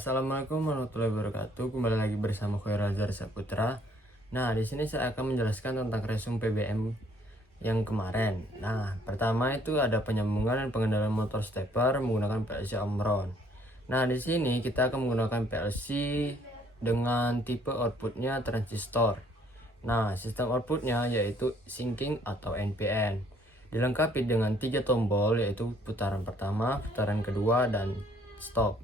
Assalamualaikum warahmatullahi wabarakatuh. Kembali lagi bersama Khairazar Saputra. Nah, di sini saya akan menjelaskan tentang resume PBM yang kemarin. Nah, pertama itu ada penyambungan dan pengendalian motor stepper menggunakan PLC Omron. Nah, di sini kita akan menggunakan PLC dengan tipe outputnya transistor. Nah, sistem outputnya yaitu syncing atau NPN. Dilengkapi dengan 3 tombol yaitu putaran pertama, putaran kedua, dan stop.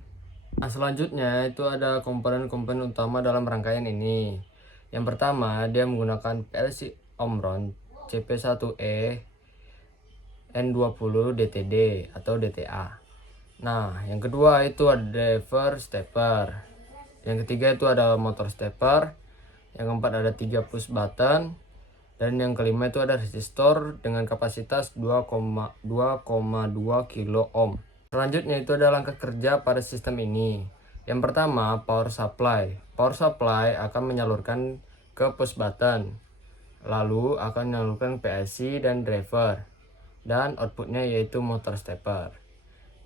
Nah, selanjutnya itu ada komponen-komponen utama dalam rangkaian ini. Yang pertama, dia menggunakan PLC Omron CP1E N20 DTD atau DTA. Nah, yang kedua itu ada driver stepper. Yang ketiga itu ada motor stepper. Yang keempat ada 3 push button. Dan yang kelima itu ada resistor dengan kapasitas 2,2 kilo ohm. Selanjutnya itu ada langkah kerja pada sistem ini. Yang pertama, power supply. Power supply akan menyalurkan ke push button. Lalu akan menyalurkan PLC dan driver. Dan outputnya yaitu motor stepper.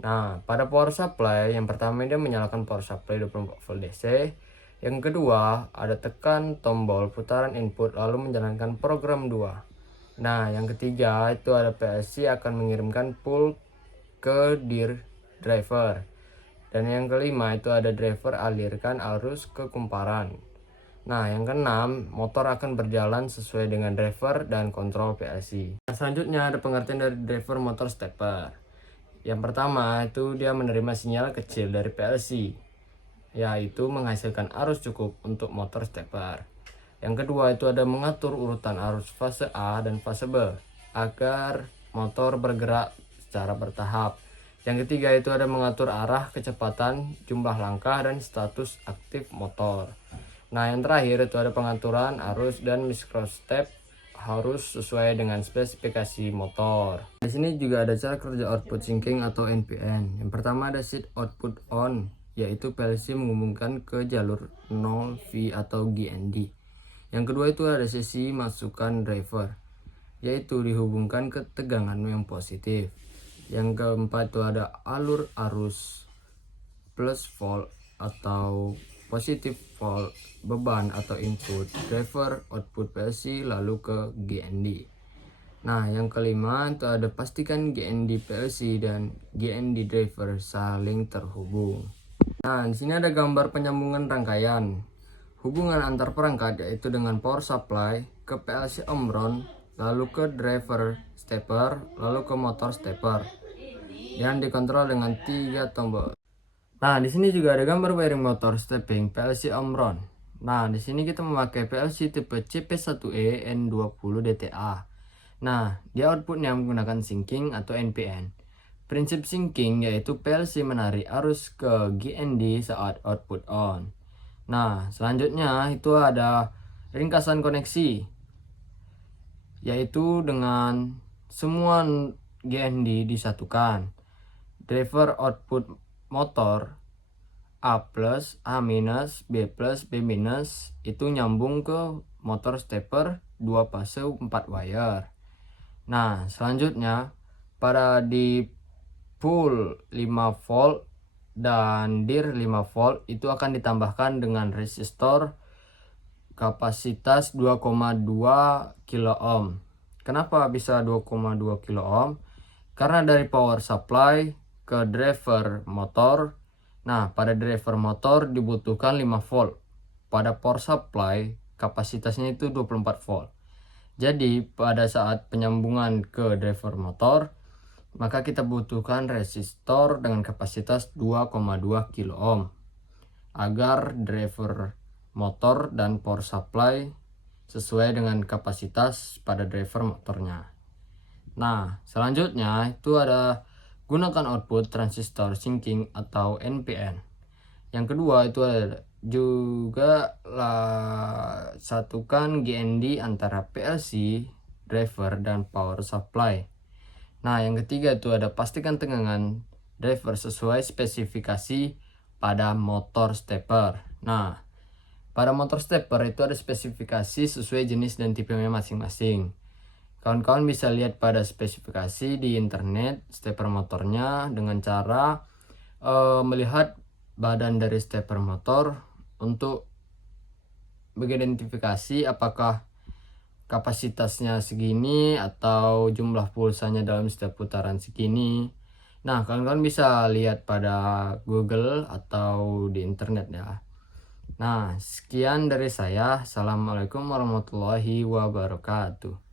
Nah, pada power supply, yang pertama dia menyalakan power supply 24 volt DC. Yang kedua, ada tekan tombol putaran input lalu menjalankan program 2. Nah, yang ketiga itu ada PLC akan mengirimkan pull ke dir driver. Dan yang kelima itu ada driver alirkan arus ke kumparan. Nah, yang keenam, motor akan berjalan sesuai dengan driver dan kontrol PLC. Nah, selanjutnya ada pengertian dari driver motor stepper. Yang pertama itu dia menerima sinyal kecil dari PLC, yaitu menghasilkan arus cukup untuk motor stepper. Yang kedua itu ada mengatur urutan arus fase A dan fase B agar motor bergerak secara bertahap. Yang ketiga itu ada mengatur arah, kecepatan, jumlah langkah, dan status aktif motor. Nah, yang terakhir itu ada pengaturan arus dan microstep harus sesuai dengan spesifikasi motor. Di sini juga ada cara kerja output syncing atau NPN. Yang pertama ada set output on, yaitu PLC menghubungkan ke jalur 0V atau GND. Yang kedua itu ada sesi masukan driver, yaitu dihubungkan ke tegangan yang positif. Yang keempat itu ada alur arus plus volt atau positif volt beban atau input driver output PLC lalu ke GND. Nah, yang kelima itu ada pastikan GND PLC dan GND driver saling terhubung. Nah, di sini ada gambar penyambungan rangkaian. Hubungan antar perangkat yaitu dengan power supply ke PLC Omron, lalu ke driver stepper, lalu ke motor stepper yang dikontrol dengan 3 tombol. Nah, di sini juga ada gambar wiring motor stepping PLC Omron. Nah, di sini kita memakai PLC tipe CP1E N20 DTA. Nah, dia outputnya menggunakan syncing atau NPN. Prinsip syncing yaitu PLC menarik arus ke GND saat output on. Nah, selanjutnya itu ada ringkasan koneksi, yaitu dengan semua GND disatukan. Driver output motor A+, A-, B+, B- itu nyambung ke motor stepper 2 fase 4 wire. Nah, selanjutnya pada di pull 5 volt dan dir 5 volt itu akan ditambahkan dengan resistor kapasitas 2,2 kilo ohm. Kenapa bisa 2,2 kilo ohm? Karena dari power supply ke driver motor. Nah, pada driver motor dibutuhkan 5 volt. Pada power supply kapasitasnya itu 24 volt. Jadi pada saat penyambungan ke driver motor, maka kita butuhkan resistor dengan kapasitas 2,2 kilo ohm agar driver motor dan power supply sesuai dengan kapasitas pada driver motornya. Nah, selanjutnya itu ada gunakan output transistor syncing atau NPN. Yang kedua itu ada juga satukan GND antara PLC, driver, dan power supply. Nah, yang ketiga itu ada pastikan tegangan driver sesuai spesifikasi pada motor stepper. Nah, pada motor stepper itu ada spesifikasi sesuai jenis dan tipenya masing-masing. Kawan-kawan bisa lihat pada spesifikasi di internet stepper motornya dengan cara melihat badan dari stepper motor untuk mengidentifikasi apakah kapasitasnya segini atau jumlah pulsanya dalam setiap putaran segini. Nah, kawan-kawan bisa lihat pada Google atau di internet ya. Nah, sekian dari saya. Assalamualaikum warahmatullahi wabarakatuh.